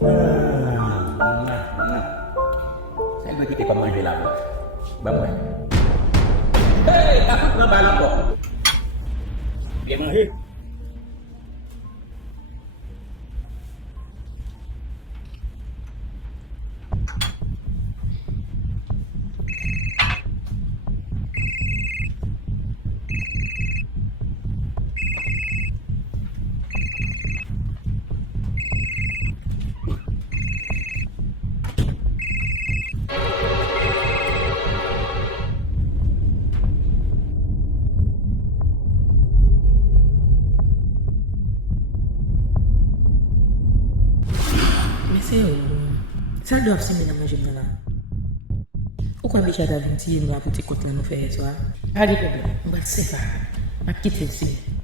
Saya bagi kita mampir lah. Bangun. Hei, takut ke balap kok? Dia mahir. Ça doit se mettre dans mon gym là. Pourquoi bichada vient nous la petite côte là nous faire ça? Allez, on va se séparer. On va quitter ici.